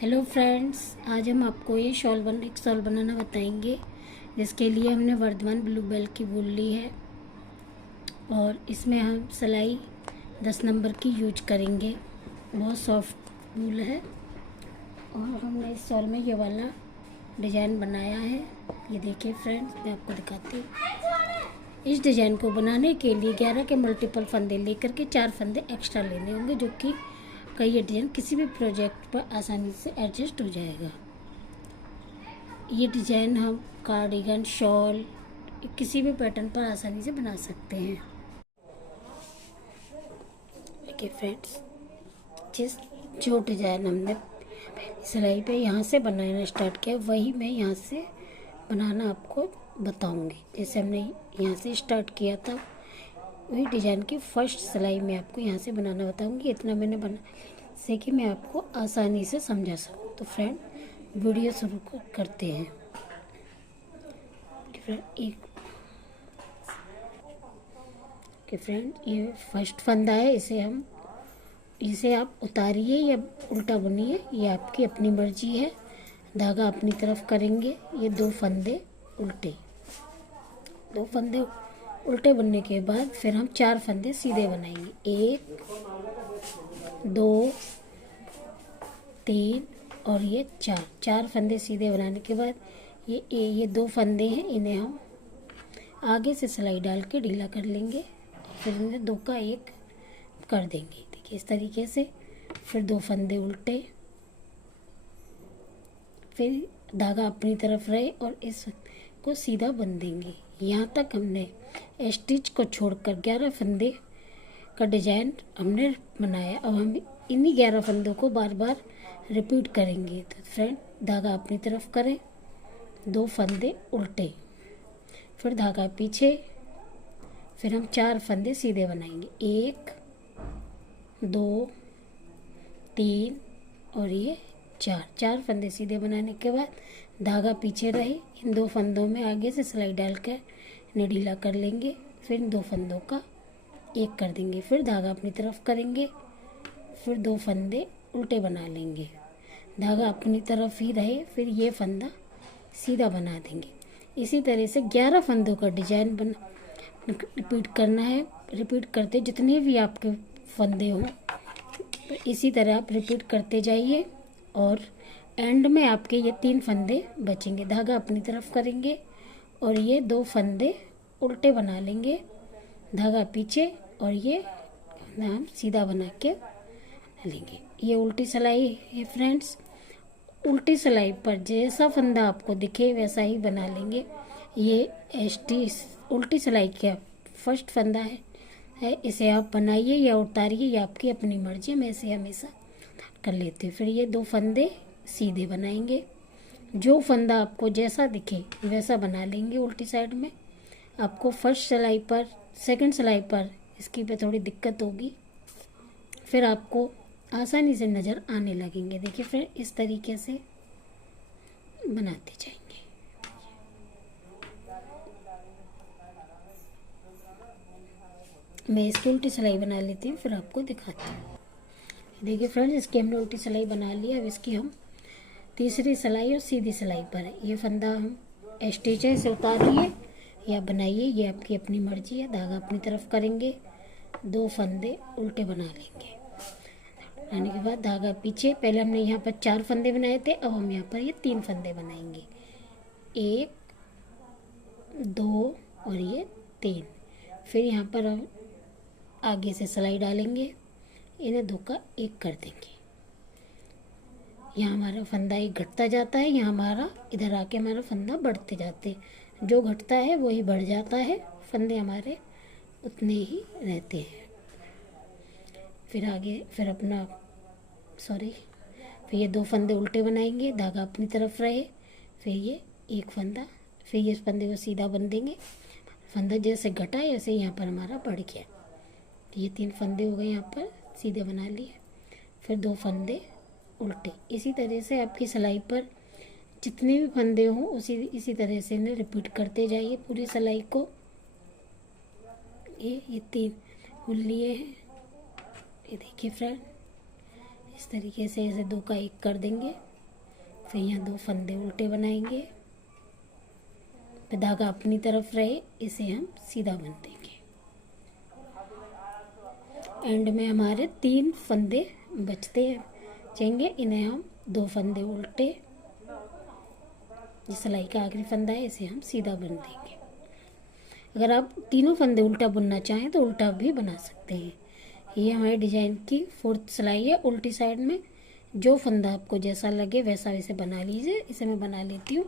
Hello friends, आज हम आपको ये एक शॉल बनाना बताएंगे, जिसके लिए हमने वर्धमान ब्लू बेल की वूल ली है और इसमें हम सिलाई 10 नंबर की यूज करेंगे। बहुत सॉफ्ट वूल है और हमने इस शॉल में ये वाला डिज़ाइन बनाया है। ये देखिए फ्रेंड्स, मैं आपको दिखाती हूँ। इस डिज़ाइन को बनाने के लिए 11 के मल्टीपल फंदे लेकर के 4 फंदे एक्स्ट्रा लेने होंगे, जो कि ये डिज़ाइन किसी भी प्रोजेक्ट पर आसानी से एडजस्ट हो जाएगा। ये डिज़ाइन हम कार्डिगन, शॉल, किसी भी पैटर्न पर आसानी से बना सकते हैं। देखिए फ्रेंड्स, जो डिज़ाइन हमने सिलाई पे यहाँ से बनाना स्टार्ट किया, वही मैं यहाँ से बनाना आपको बताऊंगी। जैसे हमने यहाँ से स्टार्ट किया था, वही डिज़ाइन की फर्स्ट सिलाई मैं आपको यहाँ से बनाना बताऊंगी। इतना मैंने बना से कि मैं आपको आसानी से समझा सकूँ। तो फ्रेंड, वीडियो शुरू करते हैं। फ्रेंड, ये फर्स्ट फंदा है। इसे आप उतारिए या उल्टा बुनिए, ये आपकी अपनी मर्जी है। धागा अपनी तरफ करेंगे। ये दो फंदे उल्टे बुनने के बाद फिर हम 4 फंदे सीधे बनाएंगे। 1 2 3 और ये 4 फंदे सीधे बनाने के बाद ये 2 फंदे हैं, इन्हें हम आगे से सिलाई डाल के ढीला कर लेंगे। फिर इन्हें 2 का 1 कर देंगे। देखिए इस तरीके से। फिर 2 फंदे उल्टे, फिर धागा अपनी तरफ रहे और इसको सीधा बन देंगे। यहाँ तक हमने स्टिच को छोड़कर 11 फंदे का डिजाइन हमने बनाया। अब हम इन्हीं 11 फंदों को बार बार रिपीट करेंगे। तो फ्रेंड, धागा अपनी तरफ करें, 2 फंदे उल्टे, फिर धागा पीछे, फिर हम 4 फंदे सीधे बनाएंगे। 1 2 3 और ये 4 फंदे सीधे बनाने के बाद धागा पीछे रहे, इन 2 फंदों में आगे से सिलाई डालकर इन्हें ढीला कर लेंगे। फिर इन 2 फंदों का 1 कर देंगे। फिर धागा अपनी तरफ करेंगे, फिर 2 फंदे उल्टे बना लेंगे, धागा अपनी तरफ ही रहे, फिर ये फंदा सीधा बना देंगे। इसी तरह से 11 फंदों का डिजाइन रिपीट करना है। रिपीट करते जितने भी आपके फंदे हों, इसी तरह आप रिपीट करते जाइए और एंड में आपके ये 3 फंदे बचेंगे। धागा अपनी तरफ करेंगे और ये 2 फंदे उल्टे बना लेंगे, धागा पीछे, और ये हम सीधा बना के लेंगे। ये उल्टी सिलाई है फ्रेंड्स। उल्टी सिलाई पर जैसा फंदा आपको दिखे वैसा ही बना लेंगे। ये उल्टी सिलाई का फर्स्ट फंदा है। इसे आप बनाइए या उतारिए, या आपकी अपनी मर्जी। मैं इसे हमेशा कर लेती हूँ। फिर ये 2 फंदे सीधे बनाएंगे। जो फंदा आपको जैसा दिखे वैसा बना लेंगे। उल्टी साइड में आपको फर्स्ट सिलाई पर, सेकंड सिलाई पर इसकी पे थोड़ी दिक्कत होगी, फिर आपको आसानी से नज़र आने लगेंगे। देखिए फिर इस तरीके से बनाते जाएंगे। मैं इसकी उल्टी सिलाई बना लेती हूँ, फिर आपको दिखाती हूँ। देखिए फ्रेंड्स, इसकी हमने उल्टी सिलाई बना ली। अब इसकी हम तीसरी सिलाई और सीधी सिलाई पर है। ये फंदा हम स्टिच है, इसे उतारिए या बनाइए, ये आपकी अपनी मर्जी है। धागा अपनी तरफ करेंगे, 2 फंदे उल्टे बना लेंगे। बनाने के बाद धागा पीछे। पहले हमने यहाँ पर 4 फंदे बनाए थे, अब हम यहाँ पर ये 3 फंदे बनाएंगे। 1 2 और ये 3। फिर यहाँ पर हम आगे से सिलाई डालेंगे, इन्हें 2 का 1 कर देंगे। यहाँ हमारा फंदा एक घटता जाता है, यहाँ हमारा इधर आके हमारा फंदा बढ़ते जाते हैं। जो घटता है वही बढ़ जाता है, फंदे हमारे उतने ही रहते हैं। फिर ये 2 फंदे उल्टे बनाएंगे, धागा अपनी तरफ रहे, फिर ये 1 फंदा, फिर ये फंदे को सीधा बन देंगे। फंदा जैसे घटा है वैसे यहाँ पर हमारा बढ़ गया। तो ये 3 फंदे हो गए, यहाँ पर सीधे बना लिए। फिर 2 फंदे उल्टे। इसी तरह से आपकी सिलाई पर जितने भी फंदे हों इसी तरह से इन्हें रिपीट करते जाइए पूरी सिलाई को। ये 3 बुन लिए हैं। ये देखिए फ्रेंड, इस तरीके से इसे 2 का 1 कर देंगे। फिर यहाँ 2 फंदे उल्टे बनाएंगे, फिर धागा अपनी तरफ रहे, इसे हम सीधा बन देंगे। एंड में हमारे 3 फंदे बचते जाएंगे, इन्हें हम 2 फंदे उल्टे, जो सिलाई का आखिरी फंदा है इसे हम सीधा बुन देंगे। अगर आप तीनों फंदे उल्टा बुनना चाहें तो उल्टा भी बना सकते हैं। ये हमारे डिजाइन की 4th सिलाई है उल्टी साइड में। जो फंदा आपको जैसा लगे वैसा इसे बना लीजिए। इसे मैं बना लेती हूँ,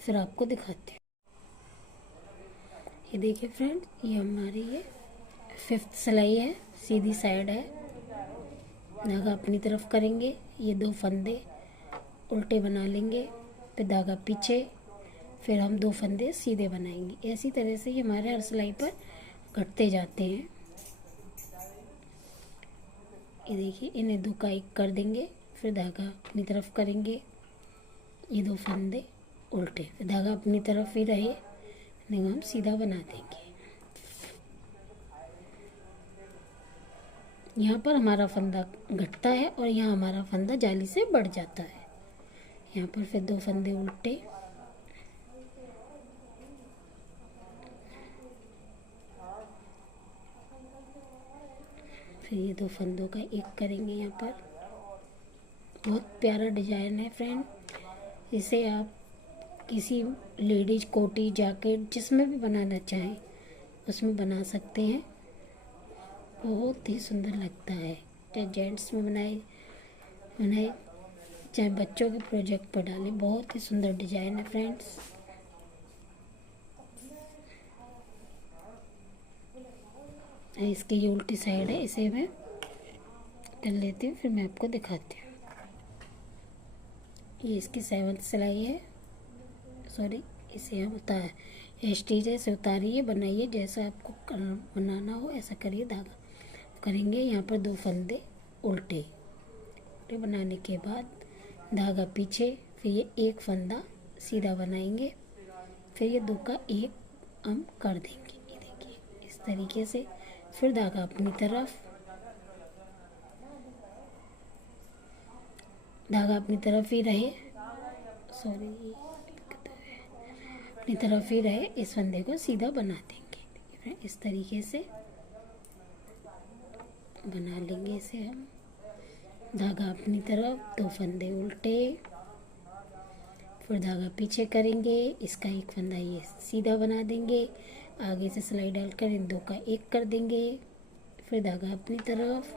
फिर आपको दिखाती हूँ। ये देखिए फ्रेंड, ये हमारी ये 5th सिलाई है, सीधी साइड है। धागा अपनी तरफ करेंगे, ये 2 फंदे उल्टे बना लेंगे, फिर धागा पीछे, फिर हम 2 फंदे सीधे बनाएंगे। इसी तरह से ये हमारे हर सिलाई पर घटते जाते हैं। ये देखिए, इन्हें 2 का 1 कर देंगे, फिर धागा अपनी तरफ करेंगे, ये 2 फंदे उल्टे, फिर धागा अपनी तरफ ही रहे, इन्हें हम सीधा बना देंगे। यहाँ पर हमारा फंदा घटता है और यहाँ हमारा फंदा जाली से बढ़ जाता है। यहाँ पर फिर 2 फंदे उल्टे, फिर ये 2 फंदों का 1 करेंगे। यहाँ पर बहुत प्यारा डिजाइन है फ्रेंड। इसे आप किसी लेडीज कोटी, जैकेट, जिसमें भी बनाना चाहें उसमें बना सकते हैं। बहुत ही सुंदर लगता है। चाहे जेंट्स में बनाए चाहे बच्चों के प्रोजेक्ट पर डालें, बहुत ही सुंदर डिजाइन है फ्रेंड्स। इसकी ये उल्टी साइड है, इसे मैं कर लेती हूँ, फिर मैं आपको दिखाती हूँ। ये इसकी 7th सिलाई है, सॉरी, इसे हम स्टिच है, इसे उतारिए, बनाइए, जैसा आपको बनाना हो ऐसा करिए। धागा करेंगे, यहाँ पर 2 फंदे उल्टे बनाने के बाद धागा पीछे, फिर ये 1 फंदा सीधा बनाएंगे, फिर ये 2 का 1 हम कर देंगे। ये देखिए इस तरीके से, फिर धागा अपनी तरफ, धागा अपनी तरफ ही रहे, सॉरी, अपनी तरफ ही रहे, इस फंदे को सीधा बना देंगे। इस तरीके से बना लेंगे इसे हम। धागा अपनी तरफ, 2 फंदे उल्टे, फिर धागा पीछे करेंगे, इसका 1 फंदा ये सीधा बना देंगे, आगे से सिलाई डालकर इन 2 का 1 कर देंगे, फिर धागा अपनी तरफ,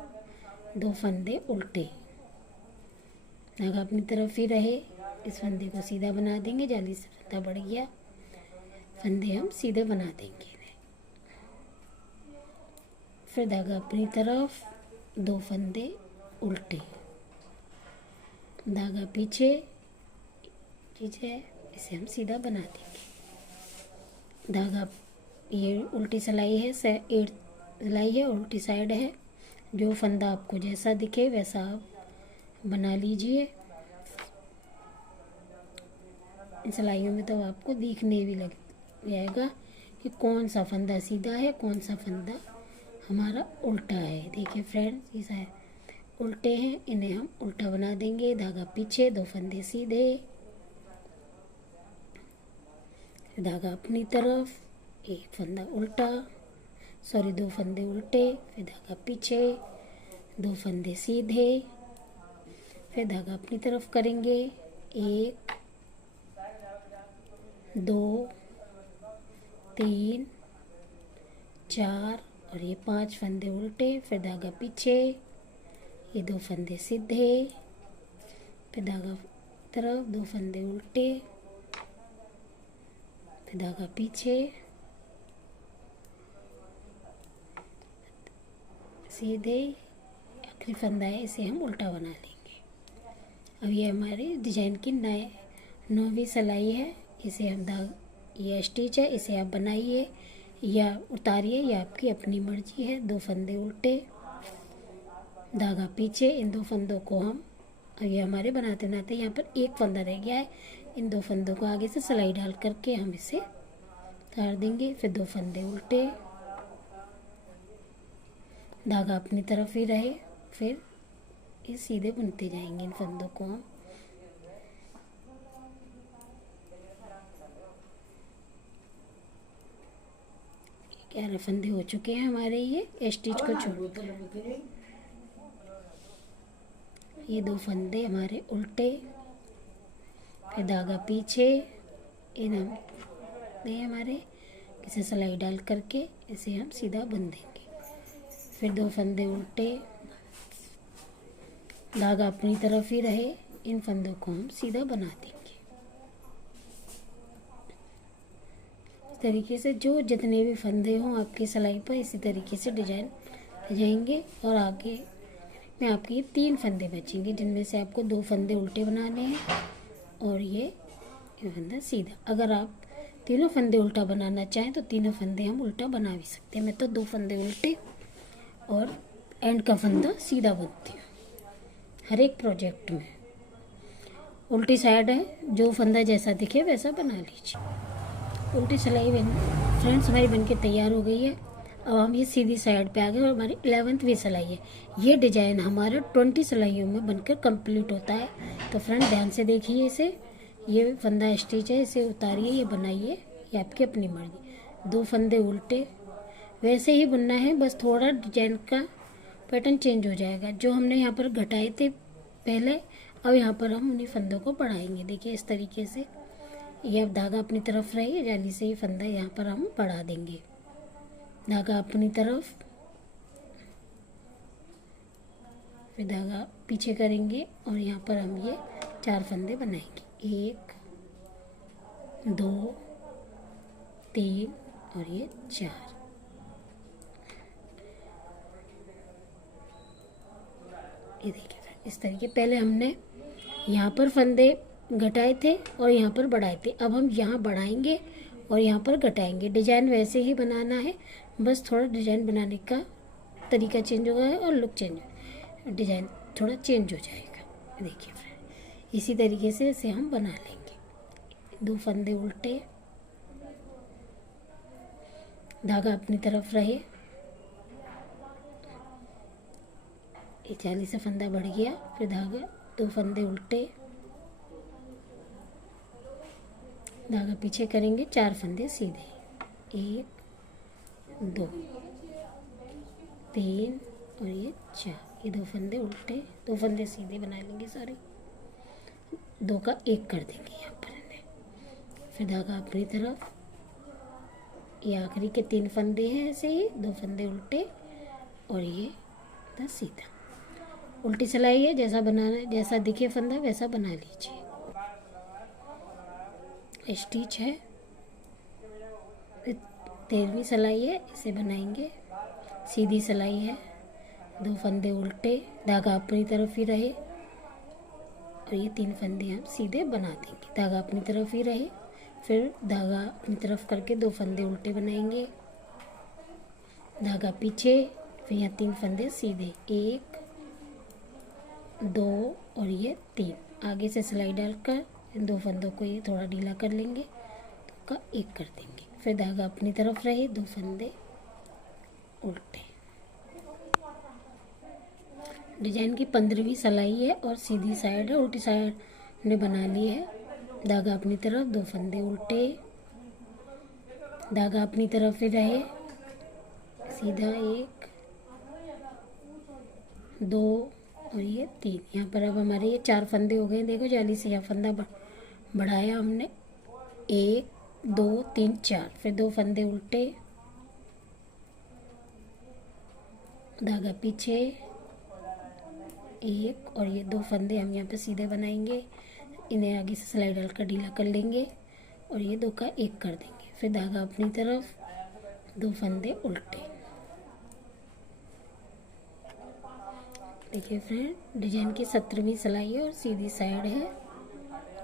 2 फंदे उल्टे, धागा अपनी तरफ ही रहे, इस फंदे को सीधा बना देंगे, जाली से फंदा बढ़ गया, फंदे हम सीधे बना देंगे। फिर धागा अपनी तरफ, 2 फंदे उल्टे, धागा पीछे, ठीक है, इसे हम सीधा बना देंगे। धागा, ये उल्टी सिलाई है, 8th सिलाई है, उल्टी साइड है। जो फंदा आपको जैसा दिखे वैसा आप बना लीजिए। इन सिलाइयों में तो आपको दिखने भी लग जाएगा कि कौन सा फंदा सीधा है, कौन सा फंदा हमारा उल्टा है। देखिए फ्रेंड्स, ये सारे उल्टे हैं, इन्हें हम उल्टा बना देंगे। धागा पीछे, 2 फंदे सीधे, धागा अपनी तरफ, 1 फंदा उल्टा, सॉरी 2 फंदे उल्टे, फिर धागा पीछे, 2 फंदे सीधे, फिर धागा अपनी तरफ करेंगे, 1 2 3 4 और ये 5 फंदे उल्टे, फिर धागा पीछे, ये 2 फंदे सीधे, फिर धागा तरफ, 2 फंदे उल्टे, फिर धागा पीछे, सीधे, आखिरी फंदा है, इसे हम उल्टा बना लेंगे। अब ये हमारी डिजाइन की 9वीं सिलाई है। इसे हम ये स्टिच है, इसे आप बनाइए या उतारिए, या आपकी अपनी मर्जी है। 2 फंदे उल्टे, धागा पीछे, इन 2 फंदों को हम, अब ये हमारे बनाते बनाते यहाँ पर 1 फंदा रह गया है, इन 2 फंदों को आगे से सिलाई डाल करके हम इसे उतार देंगे। फिर 2 फंदे उल्टे, धागा अपनी तरफ ही रहे, फिर ये सीधे बुनते जाएंगे इन फंदों को हम। 11 फंदे हो चुके हैं हमारे ये स्टिच को छोड़। ये 2 फंदे हमारे उल्टे, फिर धागा पीछे, इन हम हमारे इसे सिलाई डाल करके इसे हम सीधा बन देंगे। फिर 2 फंदे उल्टे, धागा अपनी तरफ ही रहे, इन फंदों को हम सीधा बना देंगे। इस तरीके से जो जितने भी फंदे हों आपकी सिलाई पर इसी तरीके से डिजाइन हो जाएंगे। और आगे में आपके 3 फंदे बचेंगे, जिनमें से आपको 2 फंदे उल्टे बनाने हैं और ये फंदा सीधा। अगर आप तीनों फंदे उल्टा बनाना चाहें तो तीनों फंदे हम उल्टा बना भी सकते हैं। मैं तो 2 फंदे उल्टे और एंड का फंदा सीधा बनती हूँ हर एक प्रोजेक्ट में। उल्टी साइड है, जो फंदा जैसा दिखे वैसा बना लीजिए। उल्टी सिलाई फ्रेंड्स हमारी बनके तैयार हो गई है। अब हम ये सीधी साइड पे आ गए और हमारी 11वीं सिलाई है। ये डिजाइन हमारा 20 सिलाइयों में बनकर कंप्लीट होता है। तो फ्रेंड ध्यान से देखिए इसे, ये फंदा स्टिच है, इसे उतारिए, ये बनाइए, ये आपकी अपनी मर्जी। 2 फंदे उल्टे, वैसे ही बुनना है, बस थोड़ा डिजाइन का पैटर्न चेंज हो जाएगा। जो हमने यहाँ पर घटाए थे पहले, अब यहाँ पर हम उन्हीं फंदों को बढ़ाएंगे। देखिए इस तरीके से, ये अब धागा अपनी तरफ रहे, जाली से ही फंदा यहाँ पर हम बढ़ा देंगे। धागा अपनी तरफ, फिर धागा पीछे करेंगे और यहाँ पर हम ये 4 फंदे बनाएंगे। 1 2 3 और ये 4। ये देखिए इस तरीके, पहले हमने यहाँ पर फंदे घटाए थे और यहाँ पर बढ़ाए थे। अब हम यहाँ बढ़ाएंगे और यहाँ पर घटाएंगे। डिजाइन वैसे ही बनाना है, बस थोड़ा डिजाइन बनाने का तरीका चेंज होगा और लुक चेंज, डिजाइन थोड़ा चेंज हो जाएगा। देखिए फ्रेंड, इसी तरीके से इसे हम बना लेंगे। 2 फंदे उल्टे, धागा अपनी तरफ रहे, ये जाली से फंदा बढ़ गया, फिर धागा 2 फंदे उल्टे, धागा पीछे करेंगे, 4 फंदे सीधे, 1 2 3 और ये 4। ये 2 फंदे उल्टे, 2 फंदे सीधे बना लेंगे सारे, 2 का 1 कर देंगे यहाँ पर। फिर धागा अपनी तरफ, ये आखिरी के 3 फंदे हैं, ऐसे ही 2 फंदे उल्टे और ये सीधा। उल्टी सिलाई है, जैसा बनाना है, जैसा दिखे फंदा वैसा बना लीजिए। स्टिच है, 13वीं सिलाई है, इसे बनाएंगे। सीधी सिलाई है, 2 फंदे उल्टे, धागा अपनी तरफ ही रहे और ये 3 फंदे हम सीधे बना देंगे। धागा अपनी तरफ ही रहे, फिर धागा अपनी तरफ करके 2 फंदे उल्टे बनाएंगे, धागा पीछे, फिर यहाँ 3 फंदे सीधे, 1 2 और ये 3। आगे से सिलाई डालकर इन 2 फंदों को ये थोड़ा ढीला कर लेंगे, तो का 1 कर देंगे। फिर धागा अपनी तरफ रहे, 2 फंदे उल्टे। डिजाइन की 15वीं सिलाई है और सीधी साइड है, उल्टी साइड ने बना ली है। धागा अपनी तरफ, 2 फंदे उल्टे, धागा अपनी तरफ ही रहे, सीधा 1 2 और ये 3। यहाँ पर अब हमारे ये 4 फंदे हो गए। देखो जाली से यहाँ फंदा बढ़ाया हमने, 1 2 3 4। फिर 2 फंदे उल्टे, धागा पीछे, 1 और ये 2 फंदे हम यहाँ पे सीधे बनाएंगे। इन्हें आगे से सिलाई डालकर ढीला कर लेंगे और ये 2 का 1 कर देंगे। फिर धागा अपनी तरफ, 2 फंदे उल्टे। देखिए फ्रेंड, डिजाइन की 17वीं सिलाई है और सीधी साइड है।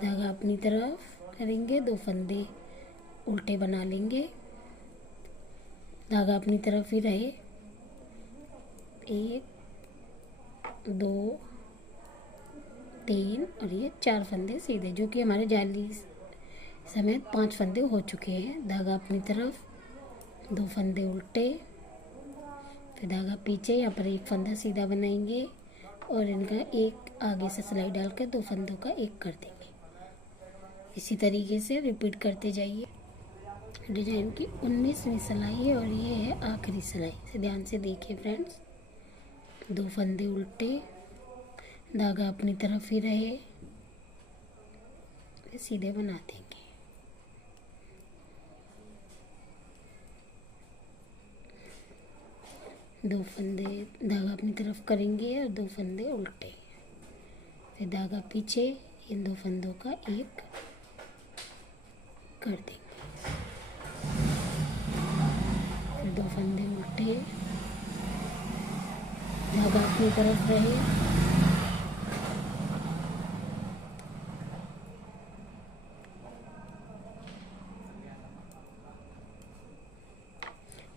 धागा अपनी तरफ करेंगे, 2 फंदे उल्टे बना लेंगे, धागा अपनी तरफ ही रहे, 1 2 3 और ये 4 फंदे सीधे, जो कि हमारे जाली समेत 5 फंदे हो चुके हैं। धागा अपनी तरफ, 2 फंदे उल्टे, फिर धागा पीछे, यहाँ पर 1 फंदा सीधा बनाएंगे और इनका 1 आगे से सिलाई डालकर 2 फंदों का 1 कर देंगे। इसी तरीके से रिपीट करते जाइए। डिजाइन की 19वीं सिलाई है और ये है आखिरी सिलाई। इसे ध्यान से देखिए फ्रेंड्स। 2 फंदे उल्टे, धागा अपनी तरफ ही रहे, सीधे बना देंगे। दो फंदे धागा अपनी तरफ करेंगे और 2 फंदे उल्टे, फिर धागा पीछे, इन 2 फंदों का एक कर देंगे, फिर 2 फंदे उल्टे, धागा अपनी तरफ रहे,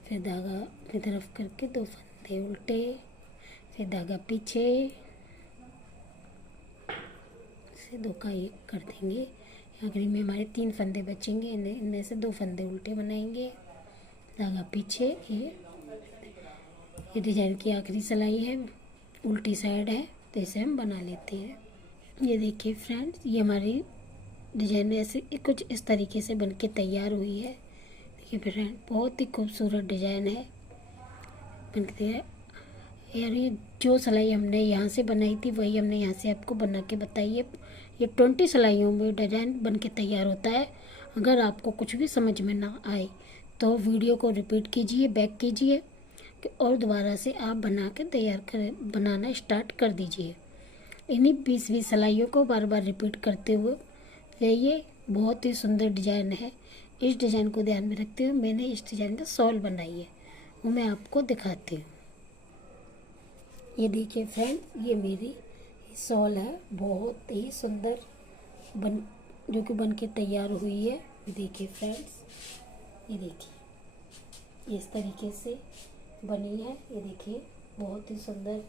फिर धागा अपनी तरफ करके 2 फंदे उल्टे, फिर धागा पीछे से 2 का एक कर देंगे। आखिरी में हमारे 3 फंदे बचेंगे, इनमें से 2 फंदे उल्टे बनाएंगे, धागा पीछे। ये डिजाइन की आखिरी सिलाई है, उल्टी साइड है, तो इसे हम बना लेते हैं। ये देखिए फ्रेंड्स, ये हमारी डिजाइन ऐसे कुछ इस तरीके से बनके तैयार हुई है। देखिए फ्रेंड, बहुत ही खूबसूरत डिजाइन है बनके यार। ये जो सिलाई हमने यहाँ से बनाई थी वही हमने यहाँ से आपको बना के बताई है। ये 20 सिलाइयों में डिजाइन बनके तैयार होता है। अगर आपको कुछ भी समझ में ना आए तो वीडियो को रिपीट कीजिए, बैक कीजिए और दोबारा से आप बना के बनाना स्टार्ट कर दीजिए। इन्हीं 20-20 सिलाइयों को बार बार रिपीट करते हुए ये बहुत ही सुंदर डिजाइन है। इस डिजाइन को ध्यान में रखते हुए मैंने इस डिजाइन का शॉल बनाई है, वो मैं आपको दिखाती हूँ। ये देखिए फ्रेंड, ये मेरी शॉल है, बहुत ही सुंदर जो कि बन के तैयार हुई है। ये देखिए फ्रेंड्स, ये देखिए इस तरीके से बनी है। ये देखिए बहुत ही सुंदर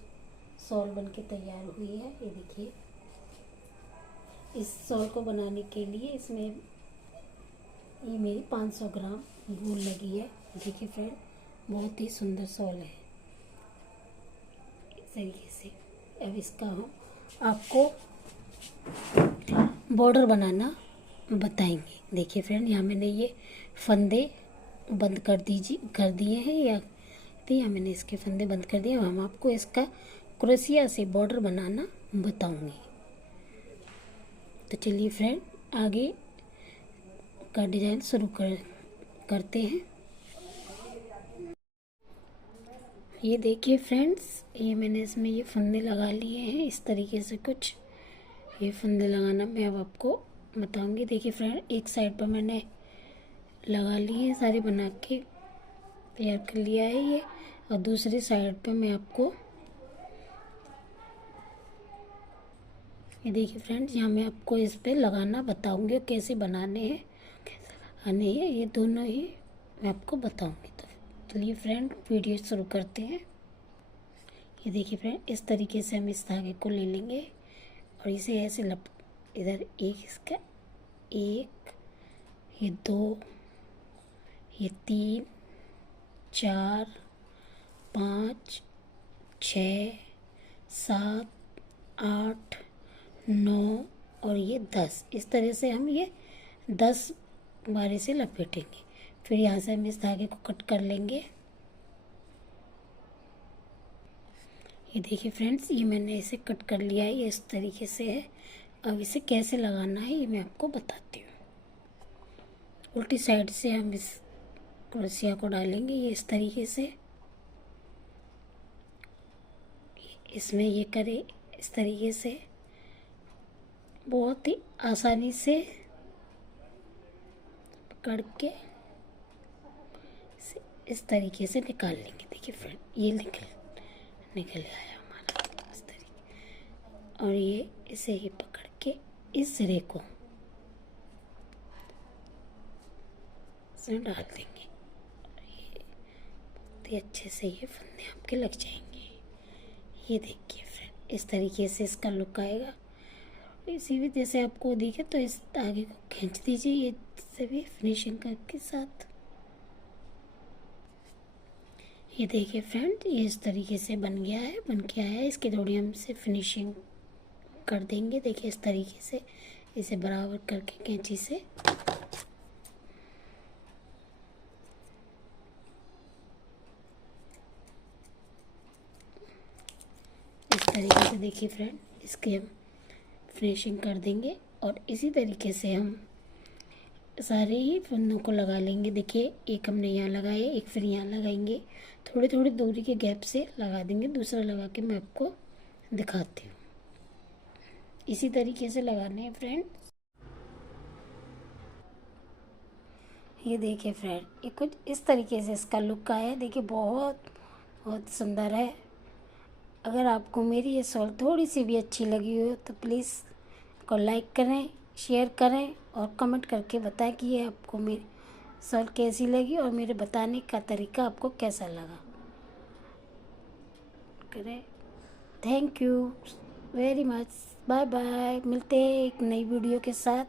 शॉल बन के तैयार हुई है। ये देखिए, इस शॉल को बनाने के लिए इसमें ये मेरी 500 ग्राम वूल लगी है। देखिए फ्रेंड, बहुत ही सुंदर शॉल है इस तरीके से। अब इसका हम आपको बॉर्डर बनाना बताएंगे। देखिए फ्रेंड, यहाँ मैंने ये फंदे बंद कर दिए हैं, यहाँ मैंने इसके फंदे बंद कर दिए। हम आपको इसका क्रोशिया से बॉर्डर बनाना बताऊंगी। तो चलिए फ्रेंड, आगे का डिजाइन शुरू करते हैं। ये देखिए फ्रेंड्स, ये मैंने इसमें ये फंदे लगा लिए हैं इस तरीके से कुछ। ये फंदे लगाना मैं अब आपको बताऊंगी। देखिए फ्रेंड, एक साइड पर मैंने लगा लिए हैं, सारे बना के तैयार कर लिया है ये, और दूसरी साइड पे मैं आपको ये देखिए फ्रेंड्स, यहाँ मैं आपको इस पे लगाना बताऊंगी, कैसे बनाने हैं कैसे लगाने हैं, ये दोनों ही मैं आपको बताऊंगी। तो चलिए फ्रेंड, वीडियो शुरू करते हैं। ये देखिए फ्रेंड, इस तरीके से हम इस धागे को ले लेंगे और इसे ऐसे इधर एक, इसका एक, ये 2, ये 3, 4, 5, 6, 7, 8, 9 और ये 10। इस तरह से हम ये 10 बार इसे लपेटेंगे। फिर यहाँ से हम इस धागे को कट कर लेंगे। ये देखिए फ्रेंड्स, ये मैंने इसे कट कर लिया है, ये इस तरीके से है। अब इसे कैसे लगाना है ये मैं आपको बताती हूँ। उल्टी साइड से हम इस क्रोशिया को डालेंगे, ये इस तरीके से, इसमें ये करें इस तरीके से, बहुत ही आसानी से पकड़ के इस तरीके से निकाल लेंगे। देखिए फ्रेंड, ये निकल आया हमारा इस तरीके, और ये इसे ही पकड़ के इस सिरे को इसमें डाल देंगे। ये बहुत ही अच्छे से ये फंदे आपके लग जाएंगे। ये देखिए फ्रेंड, इस तरीके से इसका लुक आएगा। इसी भी जैसे आपको दिखे तो इस धागे को खींच दीजिए, ये सभी फिनिशिंग के साथ। ये देखिए फ्रेंड, ये इस तरीके से बन गया है, बन के आया है। इसकी थोड़ी हम से फिनिशिंग कर देंगे। देखिए इस तरीके से इसे बराबर करके कैंची से तरीके से देखिए फ्रेंड, इसके हम फिनिशिंग कर देंगे और इसी तरीके से हम सारे ही फंदों को लगा लेंगे। देखिए एक हमने यहाँ लगाया, एक फिर यहाँ लगाएंगे, थोड़ी थोड़ी दूरी के गैप से लगा देंगे। दूसरा लगा के मैं आपको दिखाती हूँ। इसी तरीके से लगाने हैं फ्रेंड। ये देखिए फ्रेंड, ये कुछ इस तरीके से इसका लुक आया है। देखिए बहुत बहुत सुंदर है। अगर आपको मेरी ये शॉल थोड़ी सी भी अच्छी लगी हो तो प्लीज़ को लाइक करें, शेयर करें और कमेंट करके बताएं कि ये आपको मेरी शॉल कैसी लगी और मेरे बताने का तरीका आपको कैसा लगा। करें। Thank you very much. Bye bye. मिलते हैं एक नई वीडियो के साथ।